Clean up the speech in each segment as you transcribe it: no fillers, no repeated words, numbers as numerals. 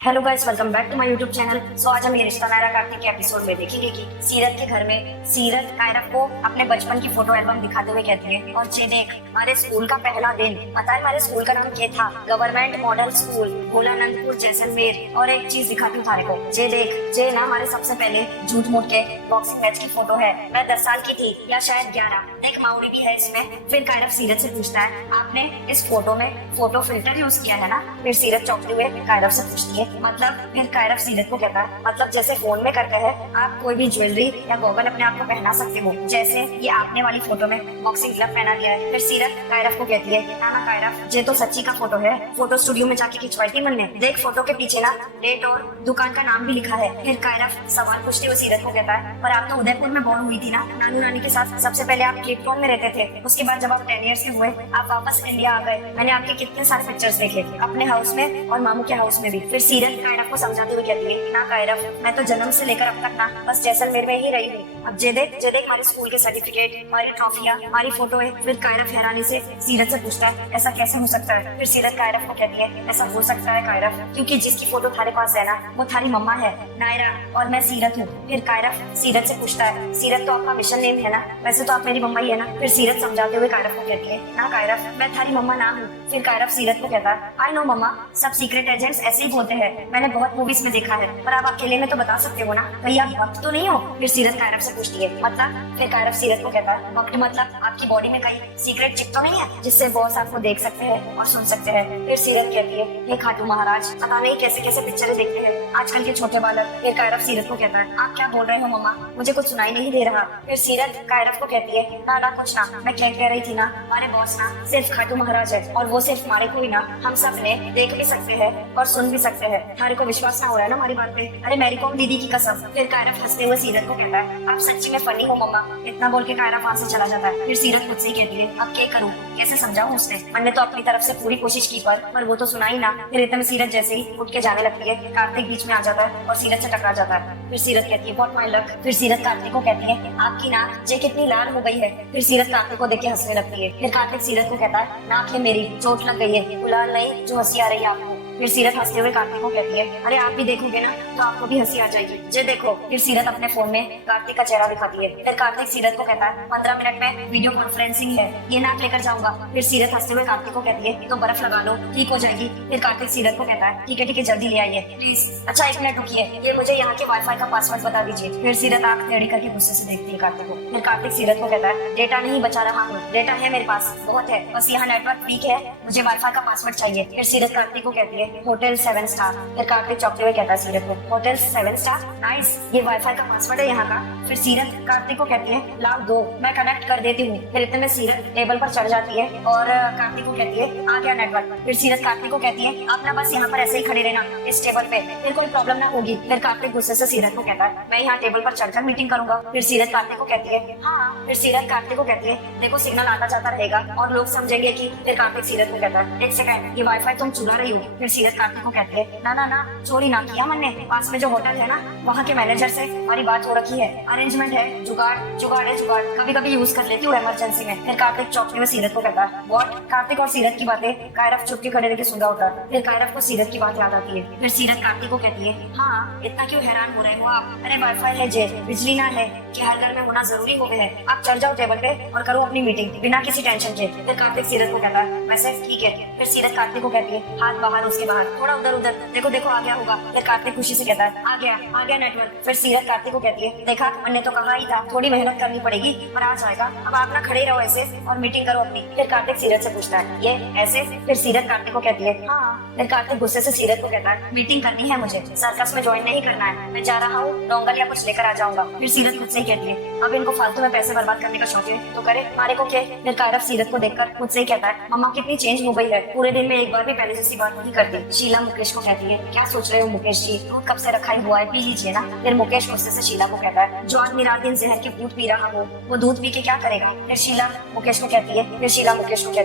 Hello guys, welcome back to my YouTube channel. So आज हम ये रिश्ता नायरा कार्तिक के एपिसोड में देखेंगे कि सीरत के घर में सीरत कायरव को अपने बचपन की फोटो एल्बम दिखाते हुए कहती है, और जे देख हमारे स्कूल का पहला दिन। पता है हमारे स्कूल का नाम क्या था? Government model school Bholanandpur Jaisalmer. और एक चीज दिखाती हूँ थारे को, जे देख जे ना हमारे सबसे पहले झूठ मूठ के बॉक्सिंग मैच की फोटो है। मैं 10 साल की थी या शायद 11। एक माउड़ी भी है इसमें। फिर कायरव सीरत से पूछता है, आपने इस फोटो में फोटो फिल्टर यूज किया है ना? फिर सीरत चौंकते हुए कायरव से पूछती है, मतलब? फिर कायरव सीरत को कहता है, मतलब जैसे फोन में करते हैं आप कोई भी ज्वेलरी या गॉगल अपने आप को पहना सकते हो, जैसे ये आपने वाली फोटो में बॉक्सिंग ग्लव पहना दिया है। फिर सीरत कायरव को कहती है, ना कायरव ये तो सच्ची का फोटो है, फोटो स्टूडियो में जाके खिंचवाई थी मैंने। देख फोटो के पीछे ना डेट और दुकान का नाम भी लिखा है। फिर कायरव सवाल पूछते हुए सीरत को कहता है, पर आप तो उदयपुर में बोर्न हुई थी ना नानू नानी के साथ। सबसे पहले आप केप टाउन में रहते थे, उसके बाद जब आप 10 ईयर्स के हुए आप वापस इंडिया आ गए। मैंने आपके कितने सारे पिक्चर्स देखे, अपने हाउस में और मामू के हाउस में भी। फिर सीरत कायरव को समझाते हुए कहती है, ना कायरव मैं तो जन्म से लेकर अब तक ना बस जैसलमेर में ही रही हूँ। अब जे देख हमारे स्कूल के सर्टिफिकेट, हमारी ट्रॉफियाँ, हमारी फोटो है। फिर कायरव हैरानी से सीरत से पूछता है, ऐसा कैसे हो सकता है? फिर सीरत कायरव को कहती है, ऐसा हो सकता है कायरव क्योंकि जिसकी फोटो थारे पास है ना वो थारी मम्मा है नायरा, और मैं सीरत हूँ। फिर कायरव सीरत से पूछता है, सीरत तो आपका मिशन नेम है ना? वैसे तो आप मेरी मम्मा ही है ना? फिर सीरत समझाते हुए कायरव को कहती है, ना कायरव मैं थारी मम्मा ना हूँ। फिर कायरव सीरत को कहता है, आई नो मम्मा, सब सीक्रेट एजेंट्स ऐसे ही बोलते हैं, मैंने बहुत मूवीज में देखा है, पर आप अकेले में तो बता सकते हो ना, कहीं आप वक्त तो नहीं हो? फिर सीरत कायरव से पूछती है, मतलब? फिर कायरव सीरत को कहता है, वक्त मतलब आपकी बॉडी में कहीं सीक्रेट चिप तो नहीं है जिससे बॉस आपको देख सकते हैं और सुन सकते हैं? फिर सीरत कहती है, हे खाटू महाराज, पता नहीं कैसे कैसे पिक्चरें देखते हैं आजकल के छोटे बालक। फिर कायरव सीरत को कहता है, आप क्या बोल रहे हो मम्मा, मुझे कुछ सुनाई नहीं दे रहा। फिर सीरत कायरव को कहती है, ना कुछ ना, मैं क्या कह रही थी ना, हमारे बॉस ना सिर्फ खाटू महाराज है, और वो सिर्फ हमारे को ही ना हम सब ने देख भी सकते हैं और सुन भी सकते हैं। हमारे को विश्वास ना हो रहा है ना हमारी बात पे? अरे मेरी कौन दीदी की कसम। फिर कायरव हंसते हुए सीरत को कहता है, आप सच्ची में फनी हो मम्मा। इतना बोल के कायरव वहाँ से चला जाता है। फिर सीरत खुद से ही कहती है, अब क्या करूँ, कैसे समझाऊं उसने? मैंने तो अपनी तरफ से पूरी कोशिश की पर वो तो सुना ही ना। फिर इतने में सीरत जैसे ही उठ के जाने लगती है, कार्तिक बीच में आ जाता है और सीरत से टकरा जाता है। फिर सीरत कहती है, व्हाट माय लक। फिर सीरत कार्तिक को कहती है, आपकी नाक जे कितनी लाल हो गई है। फिर सीरत कार्तिक को देख के हंसने लगती है। फिर कार्तिक सीरत को कहता है, नाक है मेरी, चोट लग गई है, गुलाल नहीं जो हंसी आ रही है आपको। फिर सीरत हंसते हुए कार्तिक को कहती है, अरे आप भी देखोगे ना तो आपको भी हंसी आ जाएगी, जे देखो। फिर सीरत अपने फोन में कार्तिक का चेहरा दिखाती है। फिर कार्तिक सीरत को कहता है, 15 मिनट में वीडियो कॉन्फ्रेंसिंग है, ये नाक लेकर जाऊंगा। फिर सीरत हंसते हुए कार्तिक को कहती है, तो बर्फ लगा लो, ठीक हो जाएगी। फिर कार्तिक सीरत को कहता है, ठीक है जल्दी ले आइए प्लीज। अच्छा 1 मिनट रुकिए, ये मुझे यहाँ के वाईफाई का पासवर्ड बता दीजिए। फिर सीरत आंख टेढ़ी करके गुस्से से देखती है कार्तिक को। फिर कार्तिक सीरत को कहता है, डेटा नहीं बचा रहा हूँ, डेटा है मेरे पास बहुत है, बस यहाँ नेटवर्क वीक है, मुझे वाईफाई का पासवर्ड चाहिए। फिर सीरत कार्तिक को कहती है, होटल 7 स्टार। फिर कार्तिक चौंकते हुए कहता है सीरत को, होटल 7 स्टार, नाइस, ये वाईफाई का पासवर्ड है यहाँ का। फिर सीरत कार्तिक को कहती है, लाओ दो, मैं कनेक्ट कर देती हूँ। फिर इतने में सीरत टेबल पर चढ़ जाती है और कार्तिक को कहती है, आ गया नेटवर्क। फिर सीरत कार्तिक को कहती है, आप ना बस यहाँ पर ऐसे ही खड़े रहना इस टेबल पे, फिर कोई प्रॉब्लम ना होगी। फिर कार्तिक गुस्से से सीरत को कहता है, मैं यहाँ टेबल पर चढ़कर मीटिंग करूंगा। फिर सीरत कार्तिक को कहती है, हाँ। फिर सीरत कार्तिक को कहती है, देखो सिग्नल आता जाता रहेगा और लोग समझेंगे कि। फिर कार्तिक सीरत को कहता है, 1 सेकंड, ये वाईफाई तुम चुरा रही हो? फिर सीरत कार्तिक को कहती है, ना चोरी ना किया मैंने, पास में जो होटल है ना वहाँ के मैनेजर से हमारी बात हो रखी है, अरेंजमेंट है, जुगाड़ जुगाड़ है जुगाड़, कभी कभी यूज कर लेती हूँ इमरजेंसी में। फिर कार्तिक चौंकते हुए सीरत को कहता है, व्हाट? कार्तिक और सीरत की बातें कायरव चुप के खड़े रह के सुन रहा होता है। फिर कायरव को सीरत की बात याद आती है। फिर सीरत कार्तिक को कहती है, हाँ इतना क्यों हैरान हो रहे हो आप? अरे वाईफाई है जे, बिजली ना है कि हर घर में होना जरूरी हो गया है, आप चढ़ जाओ टेबल पे और करो अपनी मीटिंग बिना किसी टेंशन के। फिर कार्तिक सीरत को कहता है, वैसे ठीक है। फिर सीरत कार्तिक को कहती है, हाथ बाहर उसके बाहर, थोड़ा उधर उधर, देखो आ गया होगा। फिर कार्तिक खुशी से कहता है, आ गया नेटवर्क। फिर सीरत कार्तिक को कहती है, देखा मैंने तो कहा ही था, थोड़ी मेहनत करनी पड़ेगी पर आ जाएगा, अब आप ना खड़े रहो ऐसे और मीटिंग करो अपनी। फिर कार्तिक सीरत से पूछता है, ये ऐसे? फिर सीरत कार्तिक को कहती है, हाँ। फिर कार्तिक गुस्से से सीरत को कहता है, मीटिंग करनी है मुझे, सर्कस में ज्वाइन नहीं करना है, मैं जा रहा हूँ, डोंगर या कुछ लेकर आ जाऊंगा। फिर सीरत खुद से ही कहती है, अब इनको फालतू में पैसे बर्बाद करने का शौक है तो करे, हमारे को क्या। फिर कायरव सीरत को देखकर खुद से ही कहता है, मम्मा कितनी चेंज हो गई है, पूरे दिन में एक बार भी पहले जैसी बात नहीं करती। शीला मुकेश को कहती है, क्या सोच रहे हो मुकेश जी, दूध कब से रखा ही हुआ है, पी लीजिए ना। फिर मुकेश गुस्से से शीला को कहता है, जो आदमी रात दिन जहर के दूध पी रहा हो वो दूध पी के क्या करेगा? फिर शीला मुकेश को कहती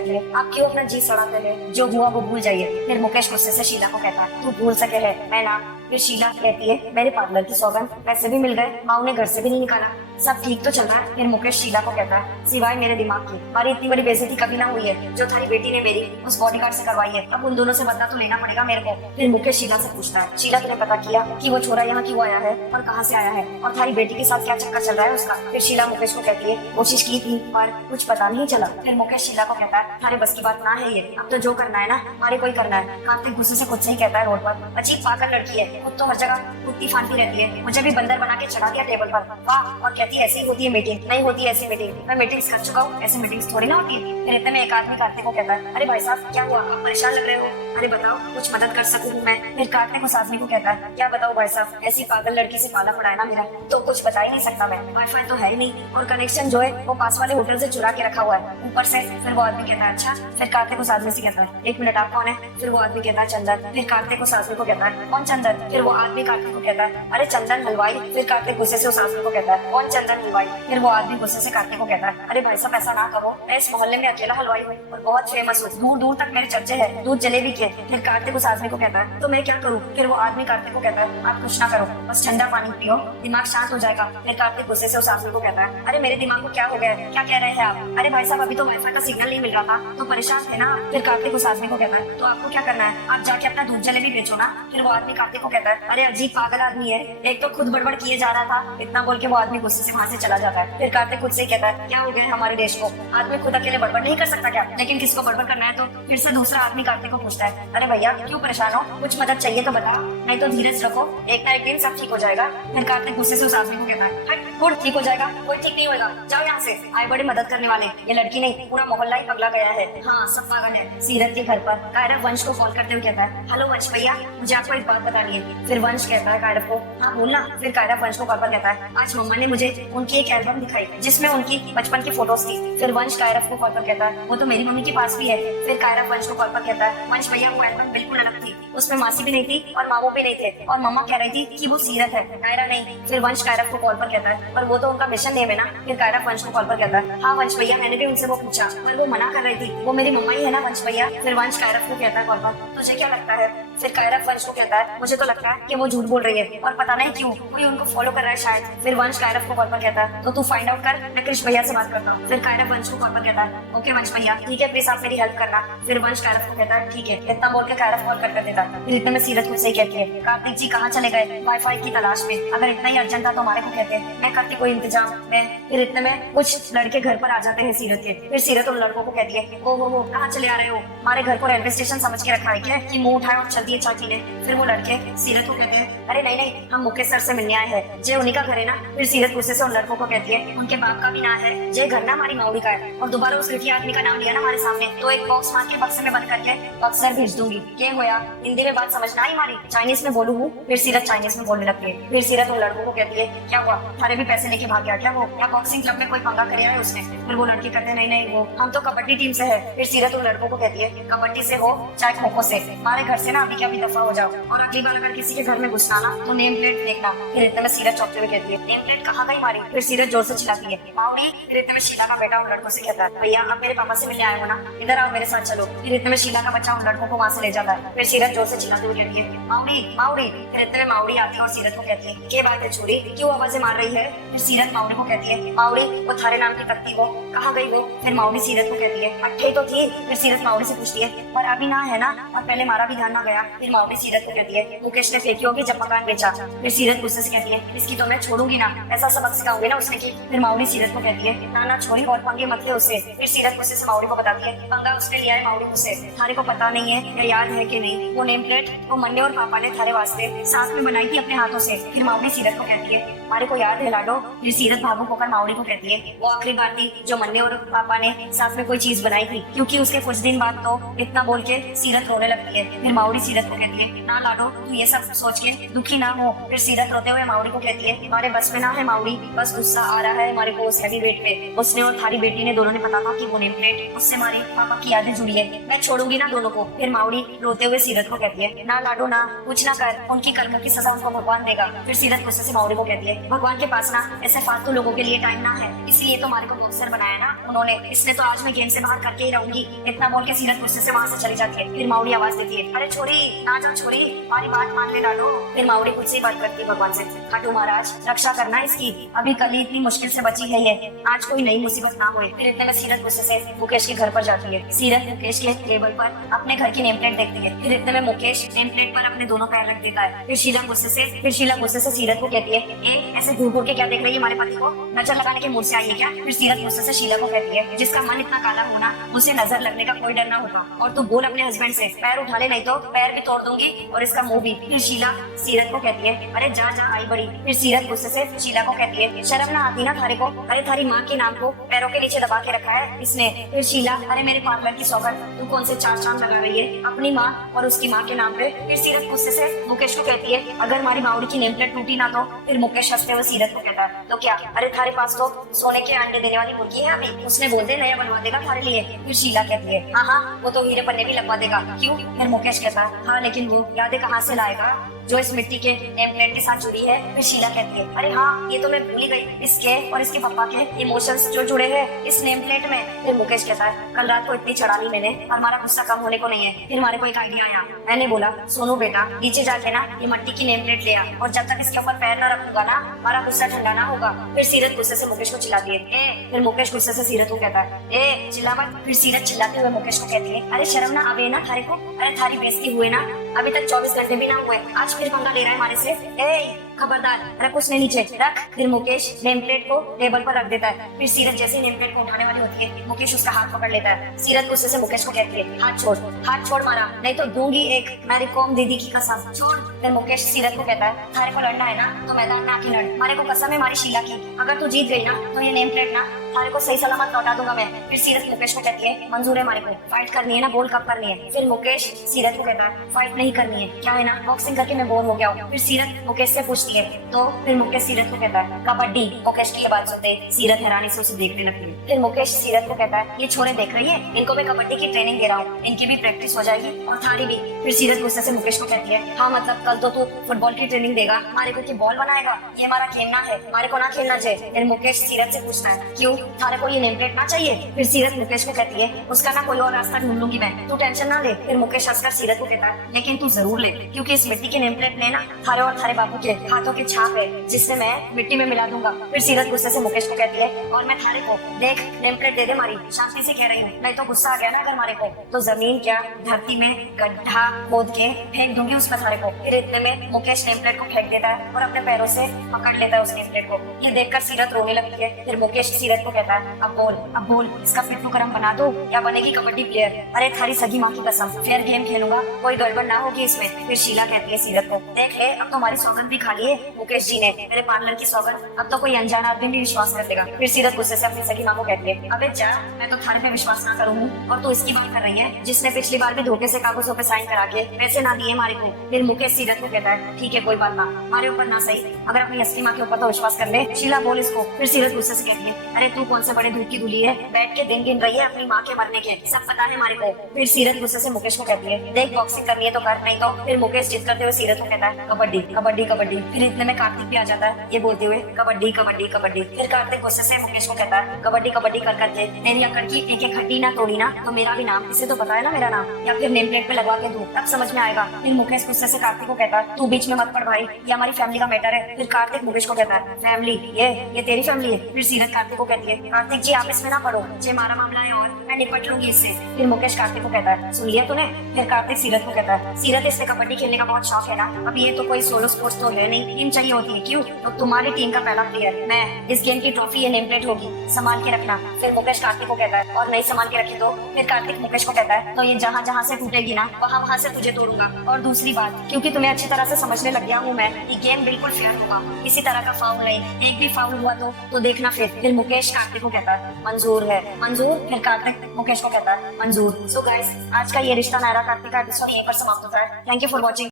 है, आप क्यों अपना जी सड़ाते हैं, जो हुआ वो भूल जाइए। फिर मुकेश गुस्से से शीला को कहता है, तू भूल सके है, मैं ना। फिर शीला कहती है, मेरे पार्लर की सौगंध, पैसे भी मिल गए, माँ ने घर से भी नहीं निकाला, सब ठीक तो चल रहा है। फिर मुकेश शीला को कहता है, सिवाय मेरे दिमाग की, हमारी इतनी बड़ी बेइज्जती कभी ना हुई है जो थारी बेटी ने मेरी उस बॉडीगार्ड से करवाई है, अब उन दोनों से बदला तो लेना देना पड़ेगा मेरे को। फिर मुकेश शीला से पूछता है, शीला तूने पता किया कि वो छोरा यहाँ क्यों आया है और कहाँ से आया है और थारी बेटी के साथ क्या चक्कर चल रहा है उसका। फिर शीला मुकेश को कहती है, कोशिश की थी पर कुछ पता नहीं चला। फिर मुकेश शीला को कहता है, थारे बस की बात ना है ये, अब तो जो करना है ना हमारे को ही करना है। कार्तिक गुस्से से खुद से ही कहता है रोड पर, अजीब पागल लड़की है, खुद तो हर जगह कुत्ती फांती रहती है, मुझे भी बंदर बना के चढ़ा दिया टेबल पर। वाह, और कहती है ऐसी होती है मीटिंग, नहीं होती ऐसी मीटिंग, मैं मीटिंग्स कर चुका हूँ, ऐसी मीटिंग्स थोड़ी ना होती। फिर इतने में एक आदमी कार्तिक को कहता है, अरे भाई साहब क्या हुआ, आप परेशान लग रहे हो, अरे बताओ कुछ मदद कर सकूं मैं। फिर कार्तिक उस आदमी को कहता है, क्या बताओ भाई साहब, ऐसी पागल लड़की से पाला पड़ा है ना मेरा, तो कुछ बता ही नहीं सकता मैं। वाईफाई तो है ही नहीं और कनेक्शन जो है वो पास वाले होटल से चुरा के रखा हुआ है ऊपर से। फिर वो आदमी कहता है, अच्छा। फिर कार्तिक उस आदमी से कहता है, एक मिनट आप कौन है। फिर वो आदमी कहता है, चंदन। फिर कार्तिक उस आदमी को कहता है, कौन चंदन। फिर वो आदमी कार्तिक को कहता है, अरे चंदन हलवाई। फिर कार्तिक गुस्से से उस आदमी को कहता है, कौन चंदन हलवाई। फिर वो आदमी गुस्से से कार्तिक को कहता है, अरे भाई साहब ऐसा ना करो, मैं इस मोहल्ले में अकेला हलवाई हूँ और बहुत फेमस हूँ, दूर दूर तक मेरे चर्चे है दूध जलेबी के। फिर कार्तिक उस आदमी को कहता है, तो मैं क्या करूँ। फिर वो आदमी कार्तिक को कहता है, आप कुछ ना करो, बस ठंडा पानी पियो, दिमाग शांत हो जाएगा। फिर कार्तिक गुस्से से उस आदमी को कहता है, अरे मेरे दिमाग को क्या हो गया है, क्या कह रहे हैं आप। अरे भाई साहब अभी तो वाईफाई का सिग्नल नहीं मिल रहा था तो परेशान थे ना। फिर कार्तिक उस आदमी को कहता है, तो आपको क्या करना है, आप जाके अपना दूध जलेबी बेचो ना। फिर वो आदमी कार्तिक को कहता है, अरे अजीब पागल आदमी है, एक तो खुद बड़बड़ किए जा रहा था। इतना बोल के वो आदमी गुस्से से वहाँ से चला जाता है। फिर कार्तिक खुद से ही कहता है, क्या हो गया हमारे देश को, आदमी खुद अकेले बड़बड़ नहीं कर सकता क्या, लेकिन किसको बड़बड़ करना है। तो फिर से दूसरा आदमी कार्तिक को पूछता है, अरे भैया क्यों परेशान हो, कुछ मदद चाहिए तो बताओ, नहीं तो धीरज रखो, एक ना एक दिन सब ठीक हो जाएगा। फिर कार्तिक गुस्से से उस आदमी को कहता है, हट गुड़, ठीक हो जाएगा, कोई ठीक नहीं होगा, जाओ यहाँ से, आए बड़े मदद करने वाले, ये लड़की नहीं पूरा मोहल्ला ही पगला गया है। हाँ सब पागल है। सीरत के घर पर कायरव वंश को कॉल करते हुए कहता है, हेलो वंश भैया, मुझे आपको एक बात बतानी है। फिर वंश कहता है कायरव को, हाँ बोलना। फिर कायरव वंश को कॉल पर कहता है, आज मम्मा ने मुझे उनकी एक एल्बम दिखाई जिसमें उनकी बचपन की फोटोज थी। फिर वंश कायरव को कॉल पर कहता है, वो तो मेरी मम्मी के पास भी है। फिर कायरव वंश को कॉल पर कहता है, वंश भैया वो एल्बम बिल्कुल अलग थी, उसमें मासी भी नहीं थी और मामू भी नहीं थे और मम्मा कह रही थी कि वो सीरत है, कायरा नहीं। फिर वंश कायरव को कॉल पर कहता है, पर वो तो उनका मिशन नेम है ना। फिर कायरव वंश को कॉल पर कहता है, हाँ वंश भैया मैंने भी उनसे वो पूछा पर वो मना कर रही थी, वो मेरी मम्मा ही है ना वंश भैया। फिर वंश कायरव को कहता है कॉल पर, तुझे क्या लगता है। फिर कायरव वंश को कहता है, मुझे तो लगता है कि वो झूठ बोल रही है और पता नहीं क्यों कोई उनको फॉलो कर रहा है शायद। फिर वंश कायरव को कॉल पर कहता है, तो तू फाइंड आउट कर, मैं कृष्ण भैया से बात करता हूँ। फिर कायरव वंश को कॉल पर कहता है, ओके वंश भैया ठीक है, प्लीज आप मेरी हेल्प करना। फिर वंश कायरव को कहता है, ठीक है। इतना बोल के कायरव कॉल कर देता है। फिर इतने में सीरत खुद से ही कहती है, कार्तिक जी कहाँ चले गए, वाईफाई की तलाश में, अगर इतना ही अर्जेंट था तो हमारे को कहते, मैं करती कोई इंतजाम मैं। फिर इतने में कुछ लड़के घर पर आ जाते हैं सीरत के। फिर सीरत उन लड़कों को कहती है, ओ कहाँ चले आ रहे हो, हमारे घर को रेलवे स्टेशन समझ के रखा है क्या कि मुंह उठाए और चल दिए चाची ने। फिर वो लड़के सीरत को कहते हैं, अरे नहीं हम मुकेश सर से मिलने आए हैं, जे उन्हीं का घर है ना। फिर सीरत गुस्से से उन लड़कों को कहती है, उनके बाप का भी ना है, जे घर ना हमारी मौड़ी का है, और दोबारा उस लड़की आदमी का नाम लिया ना हमारे सामने तो एक बॉक्स मार के बक्से में बंद करके बक्सर भेज दूंगी। ये होया हिंदी में बात समझना ही हमारी, चाइनीज में बोलू हूँ। फिर सीरत चाइनीज में बोलने लगती है। फिर सीरत उन लड़कों को कहती है, क्या हुआ थारे भी पैसे लेके भाग गया क्या वो, या बॉक्सिंग क्लब में कोई पंगा कर है उसने। फिर वो लड़के कहते हैं, नहीं वो हम तो कबड्डी टीम से है। फिर सीरत उन लड़कों को कहती है, कबड्डी से हो चाहे खो खो से, हमारे घर से ना अभी क्या भी दफा हो जाओ, और अगली बार अगर किसी के घर में घुसना ना तो नेम प्लेट देखना। फिर इतने में सीरत चौंकते हुए कहती है, नेम प्लेट कहाँ गई हमारी। फिर सीरत जोर से चिल्लाती है, माउड़ी। फिर इतने में शीला का बेटा उन लड़कों से कहता है, भैया आप मेरे पापा से मिलने आए हो ना, इधर आओ मेरे साथ चलो। फिर इतने में शीला का बच्चा उन लड़कों को वहाँ से ले जाता है। फिर सीरत जोर से चिल्लाते हुए कहती है, माउड़ी। फिर इतने में माउड़ी आती है और सीरत को कहती है, क्या बात है छोरी, क्यों आवाजें मार रही है। फिर सीरत माउड़ी को कहती है, माउड़ी वो थारे नाम की तख्ती वो कहाँ गई वो। फिर माउड़ी सीरत को कहती है, अट्ठे तो थी। फिर सीरत माउड़ी से पूछती है, पर अभी ना है ना, और पहले मारा भी ध्यान ना गया। फिर माउड़ी सीरत को कहती है, मुकेश ने फेंकी होगी जब मकान बेचा। फिर सीरत गुस्से से कहती है, इसकी तो मैं छोड़ूंगी ना, ऐसा सबक सिखाऊंगी ना उसने की। फिर माउड़ी सीरत को कहती है, ना छोड़ी और पंगे मत ले उससे। फिर सीरत गुस्से से माउड़ी को बताती है, पंगा उसने लिया है माउड़ी उससे, थारे को पता नहीं है या याद है कि नहीं, वो नेम प्लेट वो मन्ने और पापा ने थारे वास्ते साथ में बनाई थी अपने हाथों से। फिर माउड़ी सीरत को कहती है, हमारे को याद है लाडो। फिर सीरत भावुक होकर माउड़ी को कहती है, वो आखिरी बार थी जो मन्ने और पापा ने साथ में कोई चीज बनाई थी, क्योंकि उसके कुछ दिन बाद तो इतना बोल के सीरत रोने लगती है। फिर माउड़ी सीरत को कहती है, ना लाडो तू ये सब सोच के दुखी ना हो। फिर सीरत रोते हुए माउड़ी को कहती है, हमारे बस में ना है माउड़ी, बस गुस्सा आ रहा है हमारे को उस हैवी वेट पे। उसने और थारी बेटी ने दोनों ने पता था कि वो नेम प्लेट उससे हमारी पापा की यादें जुड़ी है, मैं छोड़ूंगी ना दोनों को। फिर माउड़ी रोते हुए सीरत को कहती है, ना लाडो ना कुछ ना कर, उनकी कर्मों की सजा उनको भगवान देगा। फिर सीरत गुस्से से माउड़ी को कहती है, भगवान के पास ना ऐसे फालतू लोगों के लिए टाइम ना है, इसलिए तो हमारे को बॉक्सर बनाया है ना उन्होंने, इसने तो आज मैं गेम से बाहर करके ही रहूंगी। इतना बोल के सीरत गुस्से से वहाँ से चली जाती है। फिर माउड़ी आवाज देती है, अरे छोरी ना जाओ छोरी, हमारी बात मान ले डालो। फिर माउड़ी खुद से बात करती है भगवान से, खाटू महाराज रक्षा करना इसकी, अभी कल ही इतनी मुश्किल से बची है ये, आज कोई नई मुसीबत ना होए। फिर इतने में सीरत गुस्से से मुकेश के घर पर जाती है। सीरत मुकेश के टेबल पर अपने घर की नेम प्लेट देखती है। फिर इतने में मुकेश नेम प्लेट पर अपने दोनों पैर रख देता है। फिर शीला गुस्से से सीरत को कहती है, ए ऐसे घूर घूर के क्या देख रही है हमारे पति को, नजर लगाने के मूड से आई है क्या? फिर सीरत गुस्से से शीला को कहती है, जिसका मन इतना काला होना उसे नजर लगने का कोई डर ना होता, और तू बोल अपने हस्बैंड से पैर उठा ले, नहीं तो पैर भी तोड़ दूंगी और इसका मुंह भी। फिर शीला सीरत को कहती है, अरे जा जा आई बड़ी। फिर सीरत गुस्से से शीला को कहती है, शर्म ना आती ना थारे को, अरे थारी माँ के नाम को पैरों के नीचे दबा के रखा है इसने। फिर शीला, अरे मेरे पार्लर की सौगंध, तू कौन से चार चांद लगा रही है अपनी माँ और उसकी माँ के नाम पे। फिर सीरत गुस्से से मुकेश को कहती है, अगर हमारी माउड़ी की नेम प्लेट टूटी ना तो। फिर मुकेश हंसते हुए सीरत को कहता है, तो क्या, अरे थारे पास तो सोने के अंडे देने वाली मुर्गी है अभी, उसने बोल दे नया बनवा देगा थारे लिए। फिर शीला कहती है, हाँ हाँ वो तो हीरे पन्ने भी लगवा देगा, क्यों? फिर मुकेश कहता है, हाँ लेकिन वो यादें कहाँ से लाएगा जो इस मिट्टी के नेम प्लेट के साथ जुड़ी है। फिर शीला कहती है, अरे हाँ ये तो मैं भूल ही गई, इसके और इसके पापा के इमोशंस जो जुड़े हैं इस नेम प्लेट में। फिर मुकेश कहता है, कल रात को इतनी चढ़ा ली मैंने, हमारा गुस्सा कम होने को नहीं है। फिर हमारे को एक आइडिया आया, मैंने बोला सोनू बेटा नीचे जाके ना ये मट्टी की नेम प्लेट ले आ, और जब तक इसके ऊपर पैर न रखूंगा ना हमारा गुस्सा ठंडा ना होगा। फिर सीरत गुस्से से मुकेश को चिल्लाती है, फिर मुकेश गुस्से से सीरत को कहता है, ए चिल्ला मत। फिर सीरत चिल्लाते हुए मुकेश को कहती है, अरे शर्म ना आवे ना थारे को, अरे थारी बेइज्जती हुए ना, अभी तक 24 घंटे भी ना हुए, आज फिर पंगा ले रहा है हमारे से। ए खबरदार, रख उसने नीचे रख। फिर मुकेश नेम प्लेट को टेबल पर रख देता है। फिर सीरत जैसे नेम प्लेट को उठाने वाली होती है, मुकेश उसका हाथ पकड़ लेता है। सीरत गुस्से से मुकेश को कहती है, हाथ छोड़ मारा, नहीं तो दूंगी एक, मेरी कौम दीदी की कसम छोड़। फिर मुकेश सीरत को कहता है, थारे को लड़ना है ना तो मैदान में आके लड़, हमारे को कसम है हमारी शीला की, अगर तू जीत गई ना तो ये नेम प्लेट ना थारे को सही सलामत लौटा दूंगा मैं। फिर सीरत मुकेश को कहती है, मंजूर है हमारे को, फाइट करनी है ना, बोल कब करनी है। फिर मुकेश सीरत को कहता है, फाइट नहीं करनी है, क्या है ना बॉक्सिंग करके मैं बोर हो गया हूँ। फिर सीरत मुकेश से पूछती है, तो फिर मुकेश सीरत को कहता है, कबड्डी। मुकेश की ये बात सुनते सीरत हैरानी से उसे देखने लगती है। फिर मुकेश सीरत को कहता है, ये छोरे देख रही है, इनको मैं कबड्डी की ट्रेनिंग दे रहा हूँ, इनकी भी प्रैक्टिस हो जाएगी और थारी भी। फिर सीरत गुस्से से मुकेश को कहती है, हाँ मतलब कल तो तू फुटबॉल की ट्रेनिंग देगा, हमारे को की बॉल बनाएगा, ये हमारा खेलना है, हमारे को ना खेलना चाहिए। फिर मुकेश सीरत से पूछता है, क्यों थारे को ये नेम प्लेट ना चाहिए? फिर सीरत मुकेश को कहती है, उसका ना कोई और रास्ता ढूंढ लूंगी मैं, तू टेंशन ना ले। फिर मुकेश हंसकर सीरत को कहता है, लेकिन तू जरूर ले, क्योंकि इस मिट्टी की नेम प्लेट में ना थारे और थारे बापू के हाथों की छाप है, जिससे मैं मिट्टी में मिला दूंगा। फिर सीरत गुस्से से मुकेश को कहती है, और मैं थारे को देख नेम प्लेट दे दे मारी, शांति से कह रही हूँ, नहीं तो गुस्सा आ गया ना अगर हमारे को तो जमीन क्या धरती में गड्ढा खोद के फेंक दूंगी उस पर थारे को। फिर इतने में मुकेश नेम प्लेट को फेंक देता है और अपने पैरों से पकड़ लेता है उस नेम प्लेट को। ये देखकर सीरत रोने लगती है। फिर मुकेश सीरत को कहता है, अब बोल इसका पिट्ठू गरम बना दो या बनेगी कबड्डी प्लेयर। अरे थारी सगी माँ की कसम फेयर गेम खेलूंगा, कोई गड़बड़ ना होगी इसमें। फिर शीला कहती है सीरत को, देख ले अब तो हमारी सौगंध भी खा ली है मुकेश जी ने, मेरे पार्लर की सौगंध, अब तो कोई अनजान आदमी भी विश्वास कर देगा। फिर सीरत गुस्से से अपनी सगी माँ को कहती है, अबे जा, मैं तो थारे पे विश्वास ना करूँ और तू इसकी बात कर रही है जिसने पिछली बार भी धोखे से कागजों पे साइन करा के पैसे ना दिए हमारे को। फिर मुकेश सीरत को कहता है, ठीक है कोई बात ना, हमारे ऊपर ना सही, अगर अपनी असली माँ के ऊपर तो विश्वास कर ले। शीला बोल इसको। फिर सीरत गुस्से से कहती है, अरे तू कौन से बड़े दूध की दूली है, बैठ के दिन गिन रही है अपनी माँ के मरने के, सब पता है हमारे को। फिर सीरत गुस्से से मुकेश को कहती है, देख बॉक्सिंग करनी है तो कर, नहीं तो। फिर मुकेश जिद करते हुए सीरत को कहता है, कबड्डी कबड्डी कबड्डी। फिर इतने में कार्तिक भी आ जाता है ये बोलते हुए, कबड्डी कबड्डी कबड्डी। फिर कार्तिक गुस्से से मुकेश को कहता है, कबड्डी कबड्डी कर करके तेरी अकड़ की एक एक हड्डी ना तोड़ी ना तो मेरा भी नाम, इसे तो पता है ना मेरा नाम, या फिर नेम प्लेट पे लगा के दूं तब समझ में आएगा। फिर मुकेश गुस्से से कार्तिक को कहता है, तू बीच में मत पड़ भाई, ये हमारी फैमिली का मैटर है। फिर कार्तिक मुकेश को कहता है, फैमिली ये तेरी फैमिली है। फिर सीरत कार्तिक को कहती है, कार्तिक जी आप इसमें ना पढ़ो, ये हमारा मामला है और मैं निपट लूंगी इससे। फिर मुकेश कार्तिक को कहता है, सुन लिया तूने? फिर कार्तिक सीरत को कहता है, सीरत इससे कबड्डी खेलने का बहुत शौक है ना, अब ये तो कोई सोलो स्पोर्ट्स तो है नहीं, टीम चाहिए होती है, क्यों? तो तुम्हारी टीम का पहला प्लेयर मैं, इस गेम की ट्रॉफी ये नेम प्लेट होगी, संभाल के रखना। फिर मुकेश कार्तिक को कहता है, और नहीं संभाल के रखे तो? फिर कार्तिक मुकेश को कहता है, तो ये जहाँ जहाँ से टूटेगी ना वहाँ से तुझे तोड़ूंगा। और दूसरी बात, क्योंकि तुम्हें अच्छी तरह से समझने लग गया हूँ मैं, ये गेम बिल्कुल फेयर होगा, किसी तरह का फाउल नहीं, एक भी फाउल हुआ तो देखना फिर मुकेश कार्तिक को कहता है, मंजूर है मंजूर। फिर कार्तिक मुकेश को कहता है, मंजूर। सो गाइस आज का ये रिश्ता नायरा कार्तिक का एपिसोड यहीं पर समाप्त होता है। Thank you for watching.